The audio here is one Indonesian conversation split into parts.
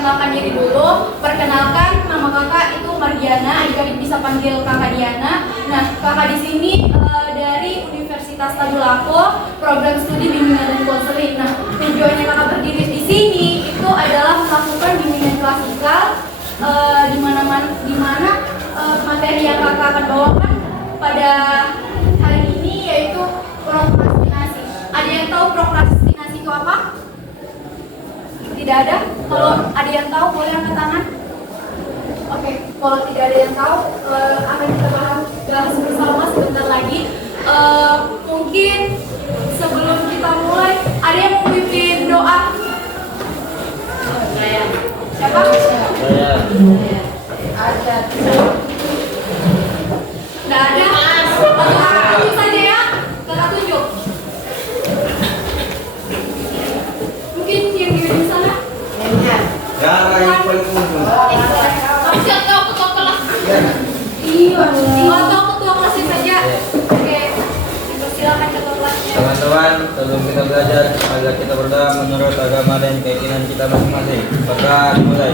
memperkenalkan diri dulu. Perkenalkan, nama kakak itu Mardiana, adik-adik bisa panggil kakak Diana. Nah, kakak di sini dari Universitas Tadulako, program studi bimbingan dan konseling. Nah, tujuannya kakak berdiri di sini itu adalah melakukan bimbingan klasikal, di mana materi yang kakak akan bawakan pada hari ini yaitu prokrastinasi. Ada yang tahu prokrastinasi itu apa? Tidak ada? Kalau ada yang tahu boleh angkat tangan. Oke, kalau tidak ada yang tahu, akan kita bahas bersama sebentar lagi. Mungkin sebelum kita mulai, ada yang mau pimpin doa? Saya. Siapa? Saya. Ada. Tidak ada? Tunjuk saja ya, kakak tunjuk. Mungkin yang di sana? Ya, yang paling unggul. Siap kau ketua kelas. Iya, kau ketua kelasnya saja. Oke, silakan ketua kelasnya. Teman-teman, sebelum kita belajar, agar kita berdoa menurut agama dan keyakinan kita masing-masing. Maka dimulai.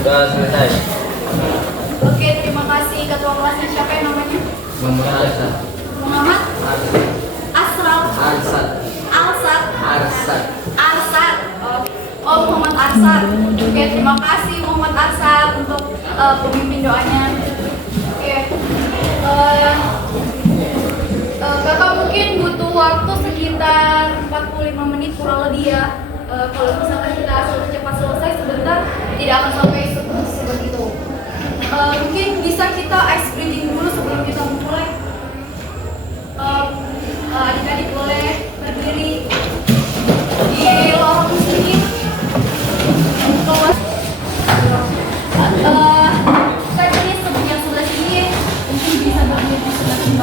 Sudah selesai. Oke, terima kasih ketua kelasnya. Siapa yang namanya? Muhammad Arsad. Muhammad Asral. Arsad. Alsat. Arsad. Arsad. Oh, Muhammad Arsad. Oke, terima kasih Muhammad Arsad untuk pemimpin doanya. Oke. Kakak mungkin butuh waktu sekitar 45 menit kurang lebih ya. Kalau misalkan kita cepat selesai sebentar, tidak akan sampai seperti itu. Mungkin bisa kita ice breathing dulu sebelum kita mulai. Adik-adik boleh berdiri di lorong sini. Saya ini yang sebelah sini mungkin bisa berdiri di sebelah sini.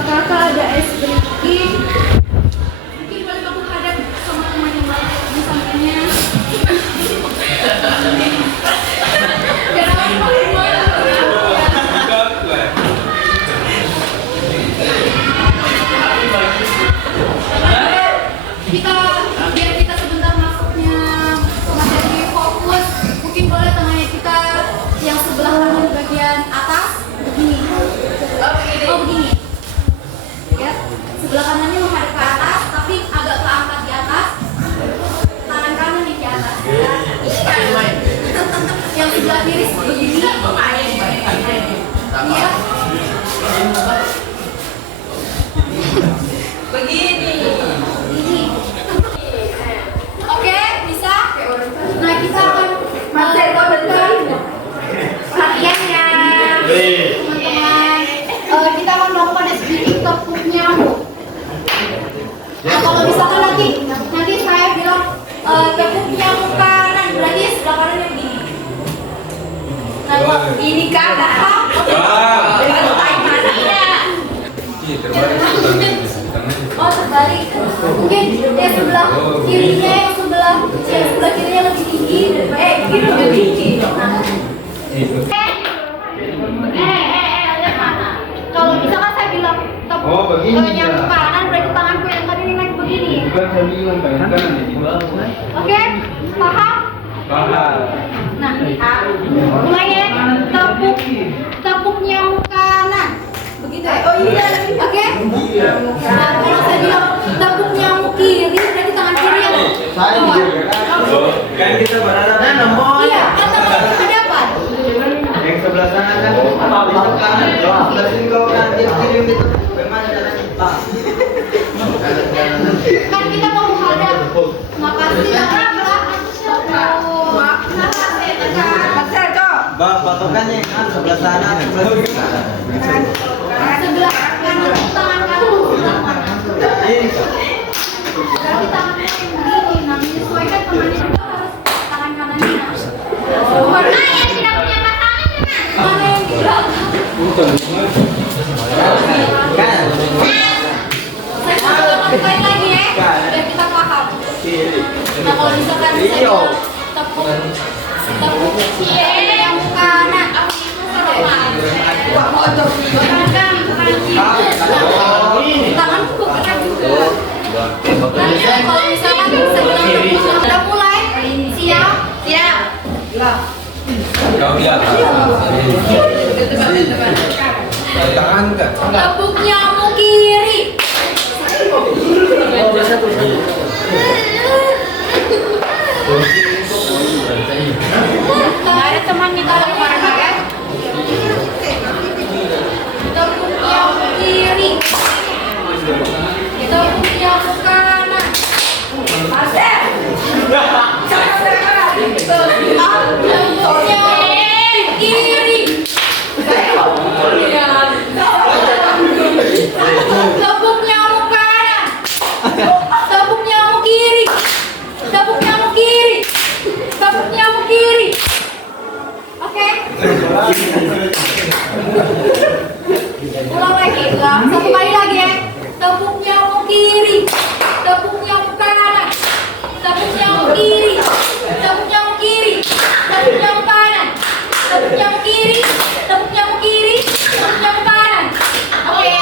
Kakak ada ice breaking. Mungkin boleh kamu hadap sama teman yang lain di sampingnya. Biar kita sebentar masuknya ke materi fokus. Mungkin boleh tangannya kita yang sebelah kanan bagian atas begini. Oh begini. Ya, sebelah kanannya menghadap ke atas, tapi agak keangkat di atas. Tangan kanan di atas. Yang sebelah kiri begini. Iya. Begini. Ini. Oke, bisa. Nah, kita akan melakukan perhatiannya. Teman-teman, kita akan melakukan SBD tepuk nyamuk. Nah, kalau misalkan nanti saya bilang tepuk nyamuk kanan, berarti sebelah kanan yang begini. Nah, ini kanan. Oh, terbalik. Mungkin yang sebelah kirinya lebih tinggi. Kiri lebih tinggi. Kalau misalkan saya bilang tepuk yang kanan, berarti tanganku yang tadi ini naik begini. Bukan saya bilang tangan kanan ini. Oke, paham? Paham. Nah, mulai ya. Tepuk nyamuk kanan. Begitu ya? Oh iya. Oke? Nah, kalau saya bilang tepuk nyamuk kiri, berarti tangan kiri yang Kan kita berada di iya, kan tangan hadapan. yang sebelah sana kan sebelah kanan, sebelah sini kau kan dia kirim itu. Bagaimana caranya? Kan kita mau menghadap. Makasih ya. makanya sebelah sana, sebelah sini. Sebelah kanan tangan kanan sebelah mana? Berarti tangan kanan begini. Nah, menyesuaikan temannya juga harus tangan kanannya. Mana yang tidak punya pasangan? Mana yang di belakang? Saya mau sekali lagi ya, biar kita paham. Nah, kalau misalkan saya tepuk yang kanan, tangan bukan juga. Nanti kalau misalkan saya bilang tepuk, udah mulai, siap, Kau lihat. Tangan kan? tepuk nyamuk kiri. Ada teman kita lagi mana kan? Tepuk nyamuk kiri. Tepuk nyamuk kanan. Asep. Tepuk nyamuk kiri. Tepuk nyamuk kanan. Tepuk nyamuk kiri. Tepuk nyamuk kiri. Tepuk nyamuk kiri. Oke. Ulang lagi. Satu kali lagi ya. Tepuk nyamuk kiri. Tepuk nyamuk kanan. Tepuk nyamuk kiri. Tepuk nyamuk kiri. Tepuk nyamuk kanan. Tepuk nyamuk kiri. Tepuk nyamuk kiri. Tepuk nyamuk kanan. Oke.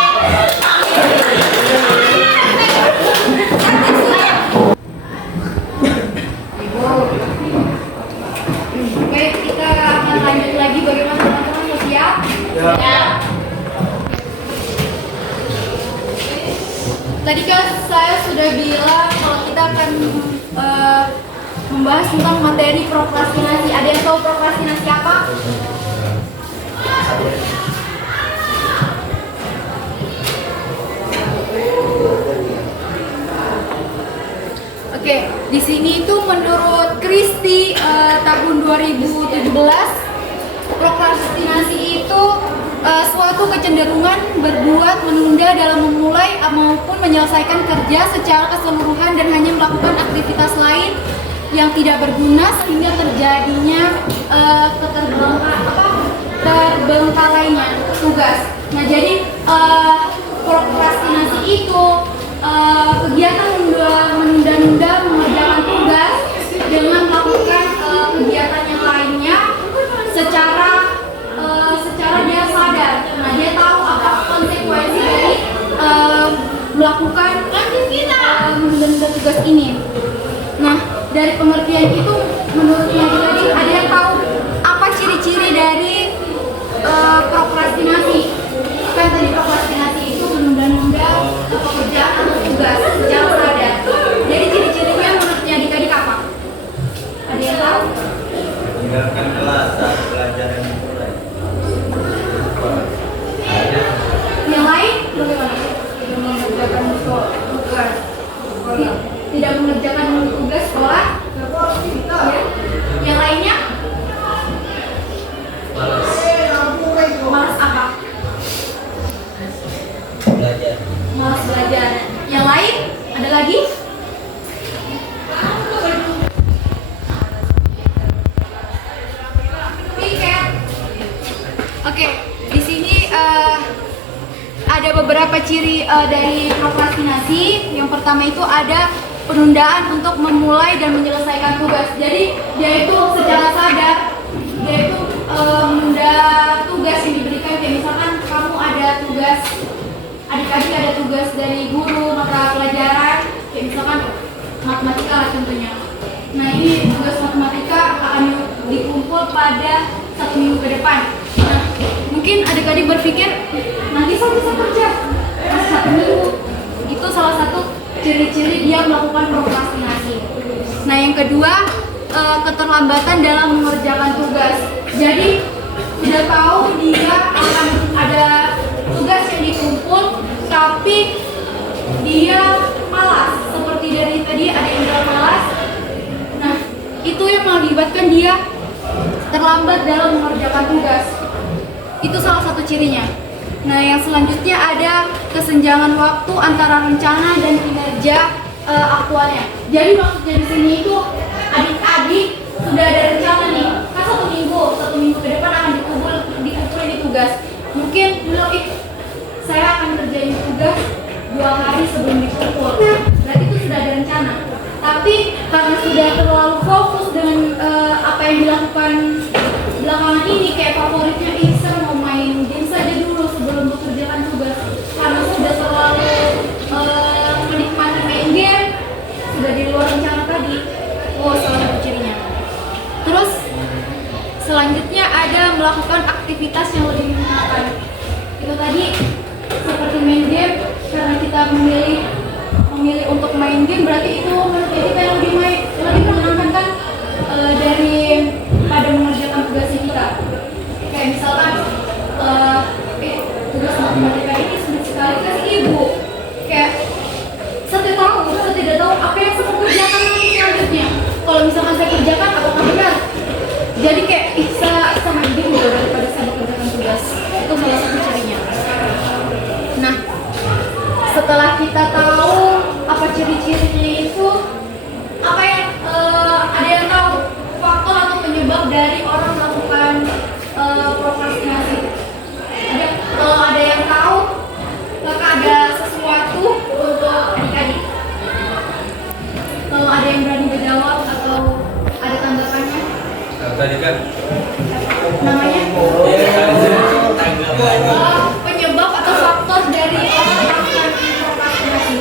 Oke, kita akan lanjut lagi. Bagaimana teman-teman, mau siap? Ya. Tadi kan saya sudah bilang kalau kita akan membahas tentang materi prokrastinasi. Ada yang tahu prokrastinasi apa? Oke, di sini itu menurut Christie tahun 2017, prokrastinasi itu suatu kecenderungan berbuat menunda dalam memulai maupun menyelesaikan kerja secara keseluruhan dan hanya melakukan aktivitas lain yang tidak berguna sehingga terjadinya terbengkalainya tugas. Nah, jadi prokrastinasi itu kegiatan menunda-nunda mengerjakan tugas dengan melakukan kegiatan yang lainnya secara dia sadar. Nah, dia tahu apa konsekuensi dari melakukan menunda tugas ini. Nah, dari pengertian itu menurutnya tadi ada yang tahu apa ciri-ciri dari prokrastinasi? Kan tadi prokrastinasi itu menunda-nunda pekerjaan atau tugas secara sadar. Jadi ciri-cirinya menurutnya adik-adik apa? Ada yang tahu? Meninggalkan kelas saat pelajaran dimulai. Yang lain bagaimana? Tidak mengerjakan tugas. Tidak mengerjakan tugas sekolah. Ya. Yang lainnya? Malas apa? Belajar. Malas belajar. Yang lain? Ada lagi? Piket. Oke, di sini ada beberapa ciri dari prokrastinasi. Yang pertama itu ada penundaan untuk memulai dan menyelesaikan tugas. Jadi dia itu secara sadar, dia itu menunda tugas yang diberikan. Kayak misalkan kamu ada tugas, adik-adik ada tugas dari guru mata pelajaran, kayak misalkan matematika lah contohnya. Nah, ini tugas matematika akan dikumpul pada 1 minggu ke depan. Nah, mungkin adik-adik berpikir nanti saya bisa kerja masih 1 minggu. Itu salah satu ciri-ciri dia melakukan prokrastinasi. Nah, yang kedua, keterlambatan dalam mengerjakan tugas. Jadi sudah tahu dia akan ada tugas yang dikumpul, tapi dia malas. Seperti dari tadi ada yang bilang malas. Nah, itu yang mengakibatkan dia terlambat dalam mengerjakan tugas. Itu salah satu cirinya. Nah, yang selanjutnya ada kesenjangan waktu antara rencana dan kinerja aktualnya. Jadi maksudnya di sini itu adik-adik sudah ada rencana nih, kan satu minggu ke depan akan dikumpulin di tugas. Mungkin dulu saya akan kerjain tugas 2 hari sebelum dikumpul. Berarti itu sudah ada rencana. Tapi karena sudah terlalu fokus dengan apa yang dilakukan belakangan ini, kayak favoritnya saya mau main game saja dulu sebelum mengerjakan tugas. Karena sudah terlalu menikmati main game, sudah di luar rencana tadi. Oh, salah satu cirinya. Terus selanjutnya ada melakukan aktivitas yang lebih menyenangkan. Itu tadi seperti main game, karena kita memilih untuk main game, berarti itu menurut kita yang lebih menyenangkan kan daripada mengerjakan tugasnya kita. Kayak misalkan tugas matematika ini sulit sekali kasih ibu. Kayak saya tidak tahu apa yang saya kerjakan nanti selanjutnya. Kalau misalkan saya kerjakan, apakah benar? Jadi kayak saya sama ibu daripada saya mengerjakan tugas. Itu salah satu cirinya. Nah, setelah kita tahu apa ciri-cirinya itu, apa yang ada yang tahu faktor atau penyebab dari orang melakukan prokrastinasi? Kalau ada yang tahu, maka ada sesuatu untuk adik-adik. Kalau ada yang berani menjawab atau ada tanggapannya? Tadi kan Namanya? Penyebab atau faktor dari orang melakukan prokrastinasi.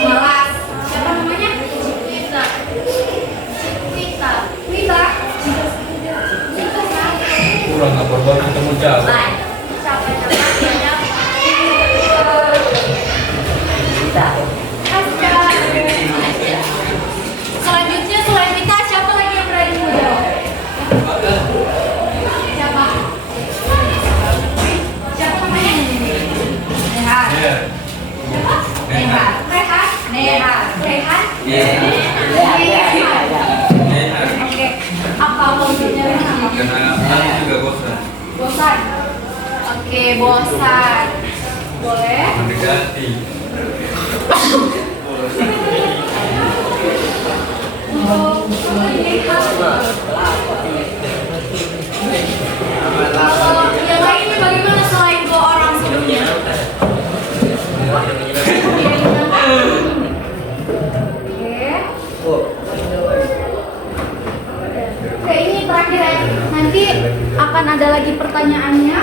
Malas. Siapa namanya? Wita. kurang apa baru ketemu jauh. Selanjutnya selain kita, siapa lagi yang berani menjawab? Siapa? Siapa namanya? Nehan. Siapa? Nehan. Rehan. Oke. Apa maksudnya Rehan? Karena aku juga bosan. Bosan. Oke, bosan. Boleh? Mendekati. Yang lainnya bagaimana selain 2 orang sebelumnya? Oke, ini terakhir ya. Nanti akan ada lagi pertanyaannya.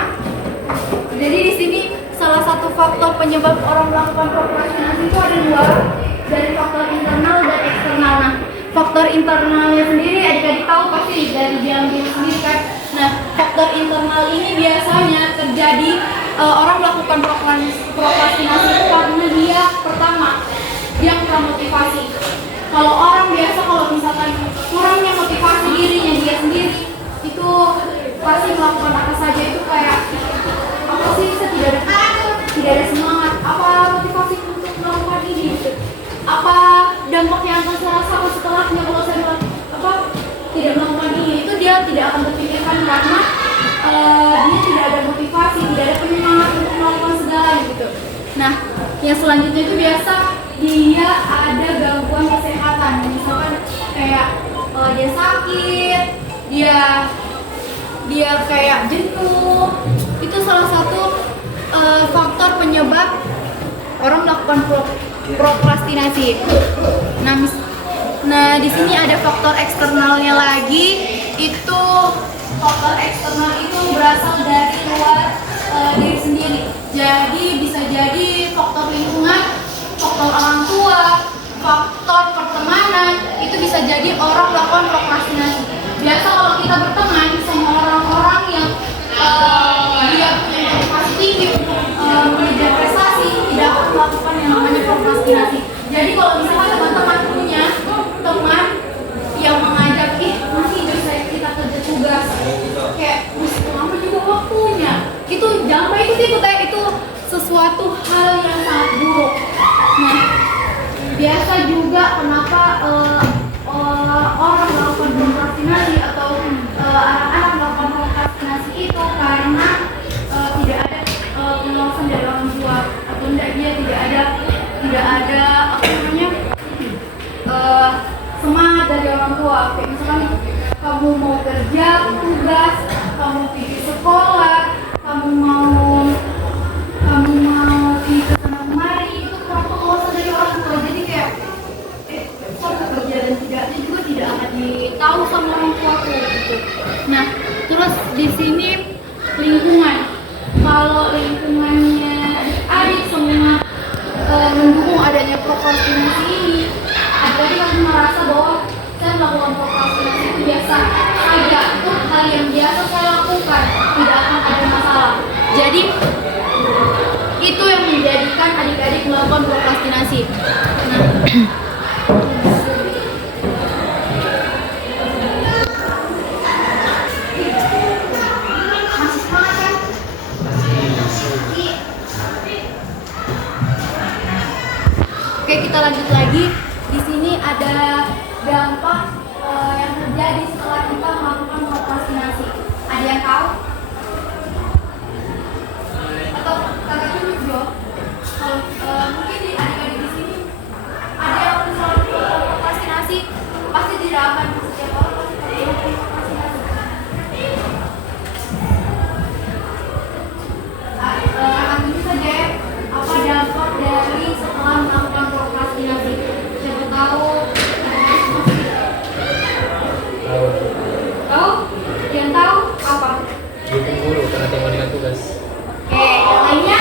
Jadi di sini salah satu faktor penyebab orang melakukan prokrastinasi itu ada 2, dari faktor internal dan eksternal. Nah, faktor internalnya sendiri adik-adik tahu pasti dari diam sendiri kan. Nah, faktor internal ini biasanya terjadi orang melakukan prokrastinasi karena dia pertama dia kurang motivasi. Kalau orang biasa kalau misalkan kurangnya motivasi dirinya dia sendiri, itu pasti melakukan apa saja itu kayak apa sih, saya tidak ada semangat, apa motivasi untuk melakukan ini gitu. Apa dampak yang akan saya rasakan setelahnya kalau saya tidak melakukan ini, itu dia tidak akan terpikirkan karena dia tidak ada motivasi, tidak ada penyemangat untuk melakukan segala gitu. Nah, yang selanjutnya itu biasa dia ada gangguan kesehatan, misalkan kayak dia sakit, dia kayak jenuh. Itu salah satu faktor penyebab orang melakukan prokrastinasi. Nah, di sini ada faktor eksternalnya lagi. Itu faktor eksternal itu berasal dari luar diri sendiri. Jadi bisa jadi faktor lingkungan, faktor orang tua, faktor pertemanan. Itu bisa jadi orang melakukan prokrastinasi. Biasa kalau kita berteman sama orang-orang yang dia punya motivasi tinggi untuk mengejar prestasi, tidak akan melakukan yang namanya prokrastinasi. Jadi kalau misalkan teman-teman punya teman yang mengajak, masih bisa kita kerja tugas, kayak mesti lama juga waktunya, itu jangan ikut-ikut ya, itu sesuatu hal yang sangat buruk. Nah, biasa juga kenapa orang melakukan apa? Kayak misalkan kamu mau kerja, tugas, kamu pergi sekolah, kamu mau pergi ke sana kemari, itu kurang pengawasan dari orang tua. Jadi kayak kamu kerja dan tidaknya juga tidak akan ditahu sama orang tuaku gitu. Nah, terus di sini lingkungan. Kalau lingkungannya adik semua mendukung adanya prokrastinasi ini, jadi kamu merasa bahwa saya melakukan prokrastinasi itu biasa saja, itu hal yang biasa saya lakukan, tidak akan ada masalah. Jadi itu yang menjadikan adik-adik melakukan prokrastinasi. Nah, masih semangat kan? Oke, kita lanjut lagi. Di sini ada dampak yang terjadi setelah kita melakukan prokrastinasi. Ada yang tahu? Atau kakak dulu Jo? Kalau mungkin di adik-adik di sini ada yang melakukan prokrastinasi, pasti tidak akan setiap orang pasti melakukan prokrastinasi. Kakak tunjuk saja ya, apa dampak dari setelah melakukan prokrastinasi. Siapa tahu? Tahu? Yang tahu apa? Dukung guru karena tema dengan tugas. Oke, yang lainnya?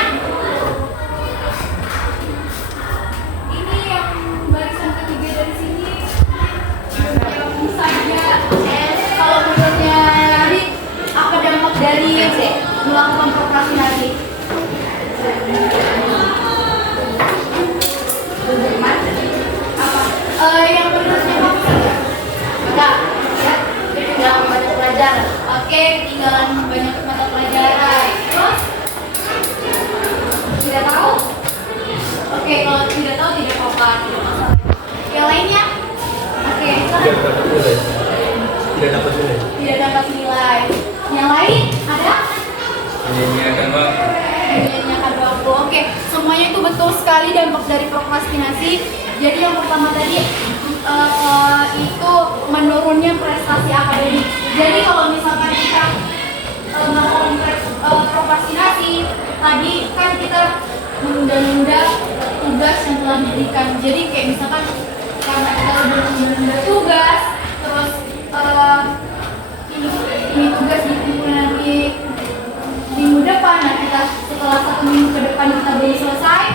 Ini yang barisan ketiga dari sini. Yang saja. Kalau menurutnya Nadi, apa dampak dari melakukan prokrastinasi? Apa? Yang menurutnya kamu saja? Enggak, ya, ketinggalan banyak pelajaran. Oke, ketinggalan banyak mata pelajaran. Terus? Tidak tahu? Oke, kalau tidak tahu tidak apa-apa, tidak masalah. Yang lainnya? Oke, Tidak dapat nilai. Tidak dapat nilai. tidak dapat nilai. Yang lain ada? Menyia-nyiakan waktu. Menyia-nyiakan waktu. Oke, semuanya itu betul sekali dampak dari prokrastinasi. Jadi yang pertama tadi itu menurunnya prestasi akademik. Jadi kalau misalkan kita melakukan prokrastinasi, tadi kan kita menunda-nunda tugas yang telah diberikan. Jadi kayak misalkan karena kita sudah menunda tugas, terus ini tugas dikumpul nanti minggu depan, nah kita setelah 1 minggu ke depan kita belum selesai,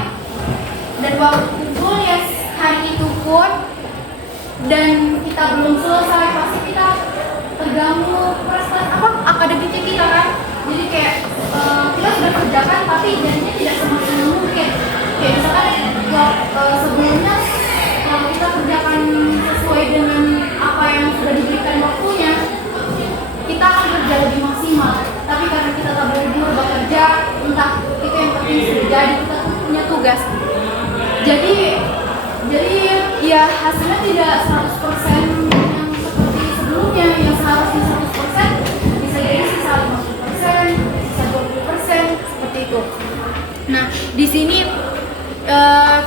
dan waktu kumpul ya hari itu pun, dan kita belum selesai, pasti kita terganggu prestasi akademiknya kita kan. Jadi kayak kita sudah kerjakan tapi jadinya tidak semaksimal mungkin. Kayak misalkan sebelumnya kalau kita kerjakan sesuai dengan apa yang sudah diberikan waktunya, kita akan kerja lebih maksimal. Tapi karena kita tak berlibur bekerja, entah itu yang penting sudah jadi, kita punya tugas. Jadi ya hasilnya tidak 100% yang seperti sebelumnya, yang seharusnya 100% bisa jadi sisa 50%, sisa 20%, seperti itu. Nah, di sini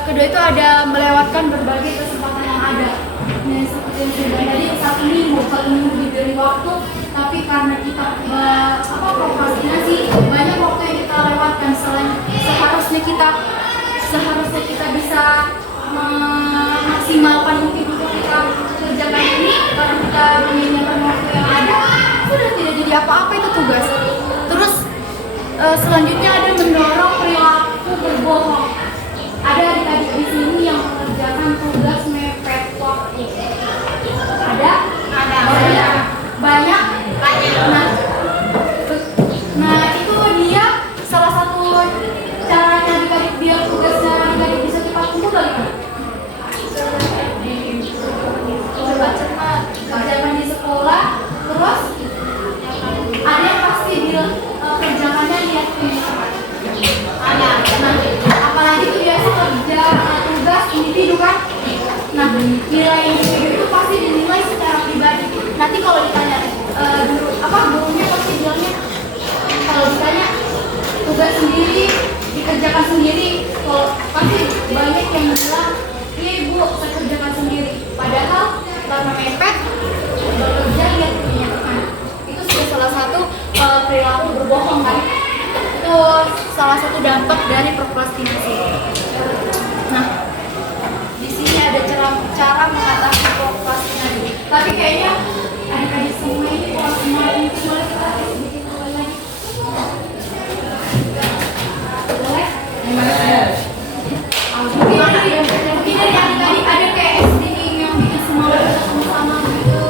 kedua itu ada melewatkan berbagai kesempatan yang ada. Nah, seperti yang sudah tadi, 1 minggu diberi waktu, tapi karena kita prokrastinasi, banyak waktu yang kita lewatkan. Seharusnya kita bisa memaksimalkan mungkin untuk kita kerjakan ini, karena kita menyiapkan waktu yang ada, sudah tidak jadi apa-apa itu tugas. Terus selanjutnya ada mendorong perilaku berbohong. Ada adik-adik di sini yang mengerjakan tugas mepet waktu. Ada? Banyak. Nah itu dia salah satu caranya adik-adik biar tugasnya adik-adik bisa cepat kumpul bagaimana? Cepat-cepat kerjakan di sekolah, terus ada yang pasti kerjakannya di aktivitas. Ada. Nah, apalagi itu biasa kerja tugas individu kan? Nah, nilai individu itu pasti dinilai secara pribadi. Nanti kalau ditanya gurunya pasti bilangnya, kalau ditanya tugas sendiri dikerjakan sendiri, kalau pasti banyak yang bilang iya ibu saya kerjakan sendiri. Padahal karena mepet berbohong kan. Itu salah satu dampak dari prokrastinasi. Nah, di sini ada cara mengatasi prokrastinasi. Tapi kayaknya adik-adik semua ini kalau semuanya mungkin boleh kita bikin kembali lagi. Boleh? Mungkin dari adik-adik ada kayak SDing yang bikin semangat sama-sama gitu.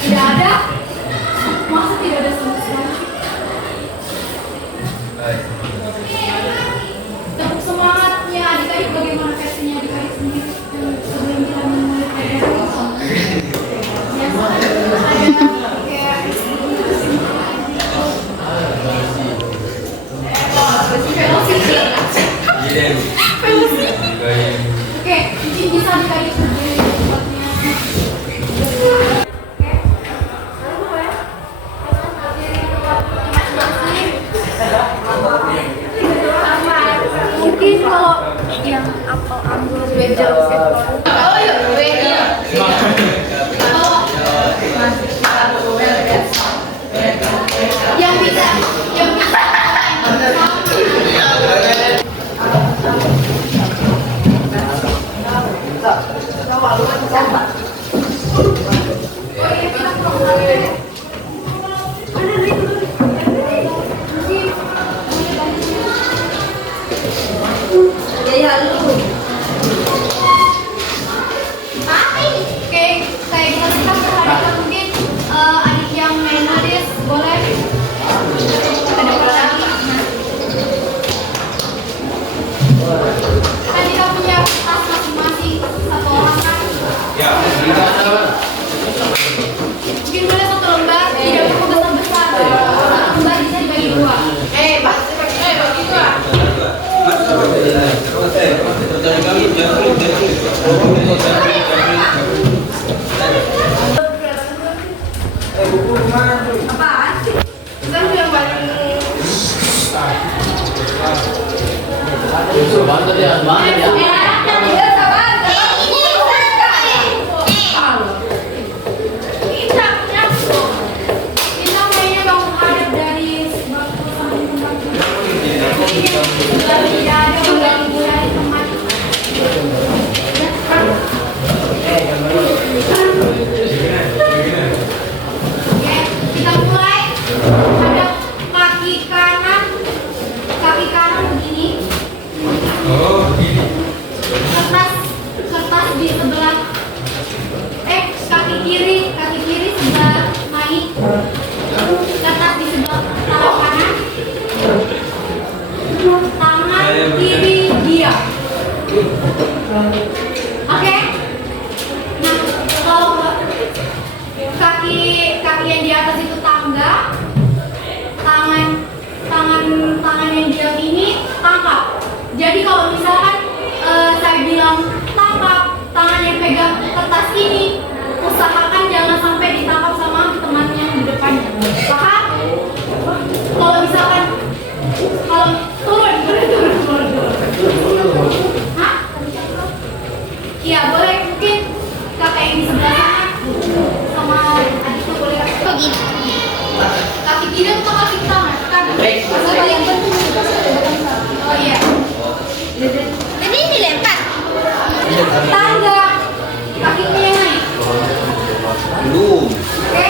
Tidak ada? Masa tidak ada sama sekali? Tepuk semangatnya adik-adik, bagaimana versinya adik-adik sendiri sebelum kita memulai pelajaran? Biasanya ada kayak oke, mungkin bisa adik-adik berdiri di tempatnya. Mungkin kalau yang apel anggur bejel oh iya yang bisa adik yang menulis boleh ke depan lagi. Kan kita punya tas masing-masing satu orang kan. Mungkin boleh satu lembar, tidak perlu besar-besar. Satu lembar bisa dibagi dua. Bagi dua. Apaan sih? Kita udah balik. Bantu dia, bantu dia. Kita mainnya bangun adab dari bangku sampai tempat duduk. Tidak ada mengganggu dari tempat. Oke, kita mulai. Ada kaki kanan begini. Kertas di sebelah kaki kiri sebelah naik. Kertas di sebelah tangan kanan. Tangan kiri diam. Oke? Nah, kalau kaki yang di atas itu tangga, tangan yang diam ini tangkap. Jadi kalau misalkan saya bilang tangkap, tangan yang pegang kertas ini, usahakan jangan sampai ditangkap sama teman yang di depannya. Paham? Kalau misalkan turun. Hah? Iya, boleh mungkin kakak yang di sebelah sana sama adiknya boleh begini. Kaki kiri atau kaki tangan? Asal yang penting. Oh iya. Jadi ini lempar. Tangga. Kakinya yang naik. Belum. Oke.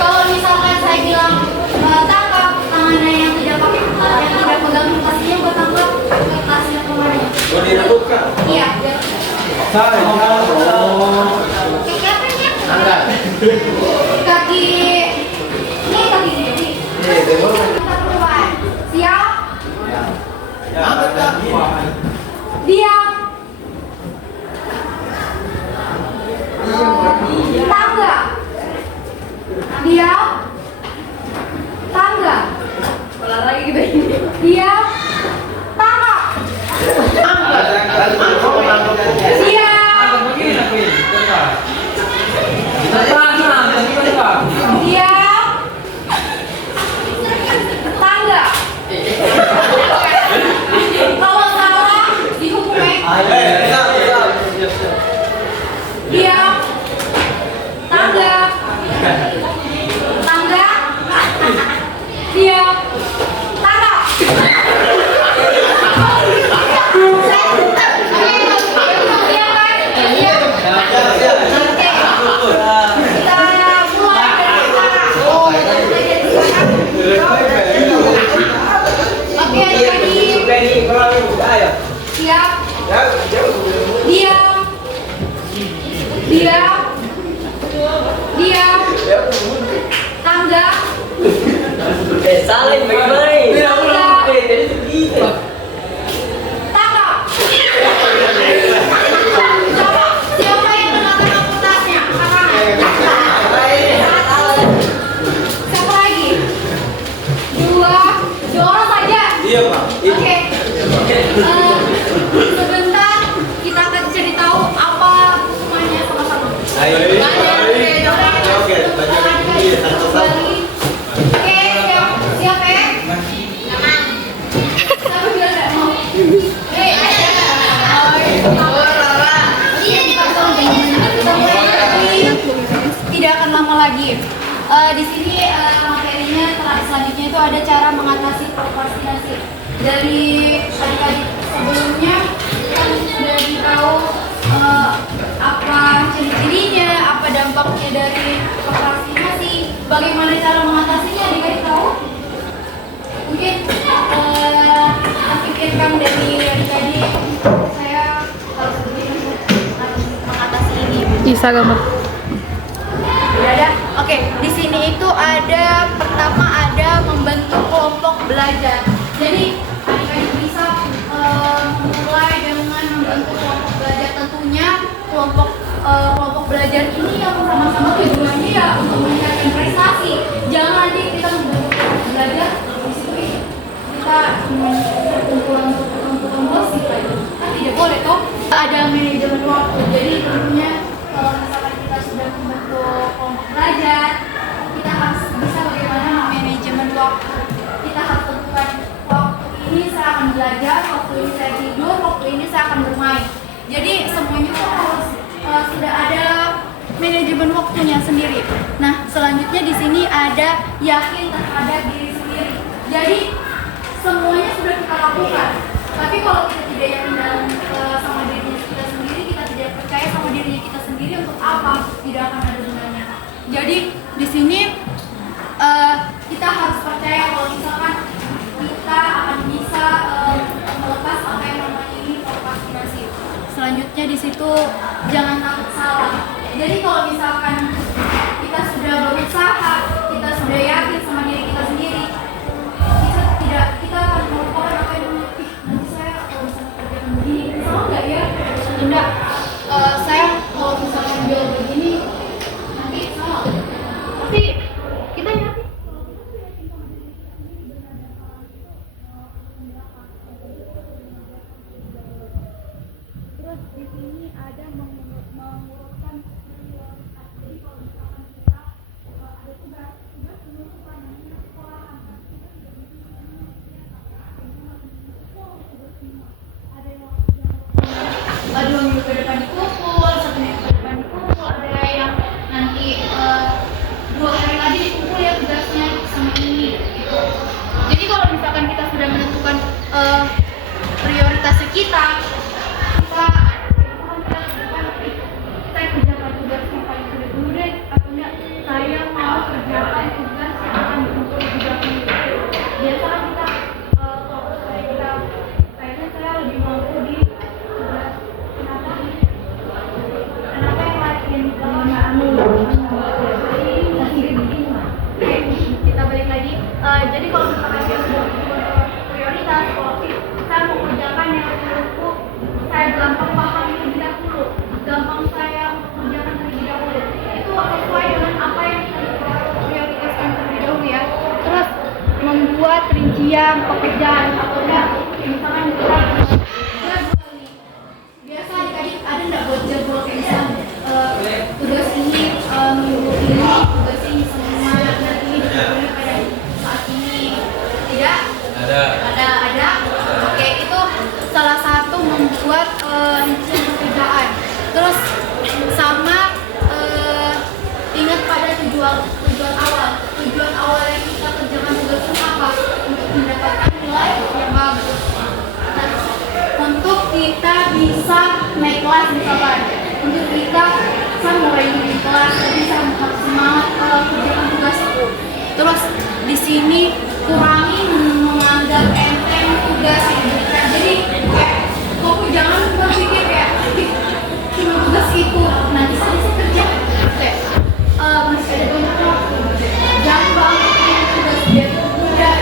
Kalau misalkan saya bilang tangkap, tangannya yang tidak pakai yang tidak pegang kertasnya buat tangkap kertasnya kemana? Mau direbutkan? Iya. Kaki ini kaki sini. Siap? Diam. Tangga. Diam. Tangga. Olahraga gitu ini. Diam. Tangkap. Siap. Diam. salah ini bagaimana? Tidak boleh. Jadi begitu. Tangkap. Coba, siapa yang menekan amputasinya? Siapa lagi? Dua orang saja. Iya, Pak. Oke. Sebentar kita akan cari tahu apa hukumannya sama-sama. Ayo. Oke, belajar ini satu-satu. Oke, siap ya? Siapa bilang nggak mau? Kita mulai lagi. Tidak akan lama lagi. Di sini materinya selanjutnya itu ada cara mengatasi prokrastinasi. Dari adik-adik sebelumnya kan sudah tahu apa ciri-cirinya, apa dampaknya dari prokrastinasi, bagaimana cara mengatasinya, adik-adik tahu? Mungkin kita pikirkan dari adik-adik, saya harus bagaimana mengatasi ini. Bisa gambar. Udah ada? Oke, di sini itu ada pertama ada membentuk kelompok belajar. Jadi adik-adik bisa mulai dengan membentuk kelompok belajar. Tentunya kelompok belajar ini yang sama-sama tujuannya ya untuk meningkatkan prestasi. Jangan nanti kita membentuk kelompok belajar di situ kita kumpulan gosip lagi. Kan tidak boleh toh. Ada manajemen waktu. Jadi tentunya kalau misalkan kita sudah membentuk kelompok belajar, kita harus bisa bagaimana manajemen waktu. Kita harus tentukan waktu ini saya akan belajar, waktu ini saya tidur, waktu ini saya akan bermain. Jadi semuanya tuh harus sudah ada manajemen waktunya sendiri. Nah, selanjutnya di sini ada yakin terhadap diri sendiri. Jadi semuanya sudah kita lakukan. Tapi kalau kita tidak yakin dalam sama diri kita sendiri, kita tidak percaya sama diri kita sendiri, untuk apa? Tidak akan ada gunanya. Jadi di sini kita harus percaya kalau misalkan kita akan bisa melepas apa yang namanya ini prokrastinasi. Selanjutnya di situ jangan takut salah. Jadi kalau misalkan kita sudah berusaha, kita sudah yakin sama diri kita sendiri, kita akan melupakan apa yang nanti saya kalau misalnya kerjakan begini, salah nggak ya? Enggak. Saya kalau misalnya jual begini nanti salah. Tapi kita yakin. Terus di sini ada mengurutkan prioritas. Jadi kalau misalkan kita ada tugas penutupan namanya sekolahan, ada yang 2 minggu ke depan dikumpul, 1 minggu ke depan dikumpul, ada yang nanti 2 hari lagi dikumpul ya tugasnya sama ini gitu. Jadi kalau misalkan kita sudah menentukan prioritasnya kita kerjakan tugas yang paling sulit dulu deh, atau enggak saya mau kerjakan tugas yang akan dikumpul 3 minggu. Biasa kan kita kalau kita kayaknya saya lebih mampu di tugas kenapa yang lain kita balik lagi. Jadi kalau misalkan dia sudah prioritas, kalau saya mau kerjakan yang menurutku saya gampang pahami terlebih dahulu, gampang saya mengerjakan terlebih dahulu, itu sesuai dengan apa yang kita prioritaskan terlebih dahulu ya. Terus membuat rincian pekerjaan atau enggak, misalkan kita biasa adik-adik ada enggak buat jadwal misalnya tugas ini minggu ini, tugas ini semua nanti ini dilakukan pada saat ini. Tidak? Ada. Oke, itu salah satu membuat rincian pekerjaan. Terus sama ingat pada tujuan awal. Tujuan awal yang kita kerjakan tugas itu apa? Untuk mendapatkan nilai yang bagus. Nah, untuk kita bisa naik kelas misalkan, untuk kita mulai di kelas, bisa semangat kerjakan tugas itu. Terus di sini kurangi menganggap enteng tugas yang diberikan. Jadi kamu jangan berpikir kayak cuma tugas itu nanti saya kerja. Masih ada banyak waktu. Jangan banget punya tugas biar mudah.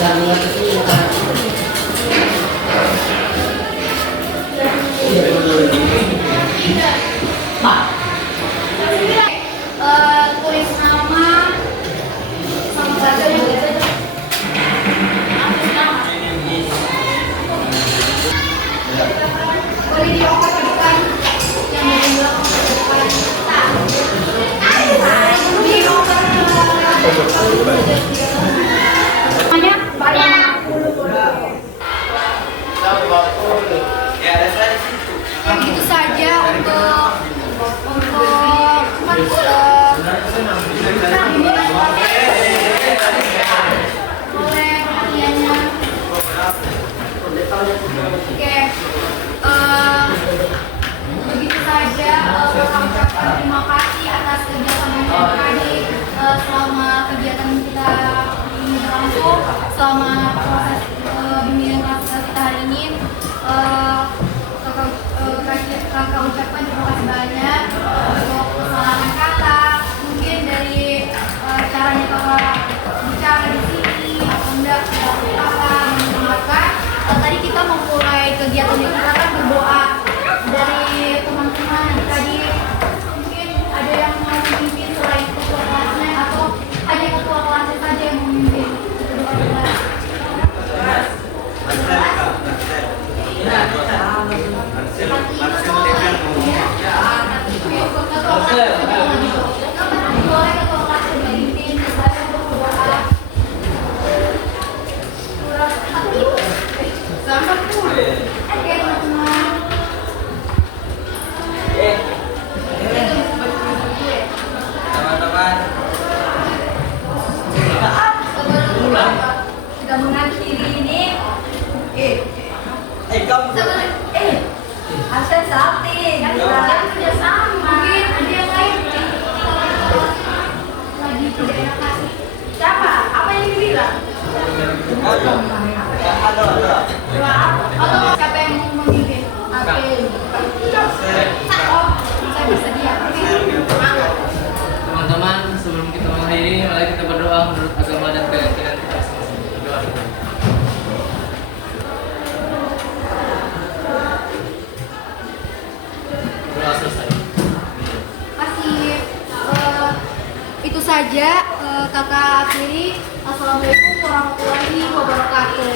Tulis nama sama pelajaran yang kita boleh dioper ke depan yang dari belakang ke depan dioper namanya banyak Ya, ada saya di situ. begitu saja untuk boleh perhatiannya. Oke, begitu saja. Kami ucapkan terima kasih atas kerjasamanya tadi selama kegiatan kita ini berlangsung, selama proses bimbingan kelas kita hari ini. Kakak ucapkan terima kasih banyak untuk kesalahan kata, mungkin dari caranya kakak bicara di sini atau enggak kakak menggunakan. Tadi kita memulai kegiatan yang kita kan berdoa dari teman-teman tadi, mungkin ada yang mau memimpin selain ketua kelasnya atau hanya ketua kelasnya saja yang memimpin doa kelas. Teman-teman, Sudah mengakhiri ini. Kamu Asal sate, kan kita kerja sama. Mungkin ada yang lain lagi tidak enak hati. Siapa? Apa yang dibilang? ada. Atau siapa yang mau memimpin? Oh, saya bersedia. Teman-teman, sebelum kita mengakhiri, mari kita berdoa menurut agama dan keyakinan kita masing-masing. Berdoa. Berdoa selesai. Masih itu saja kakak akhiri. Assalamualaikum warahmatullahi wabarakatuh.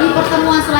Di pertemuan selanjutnya.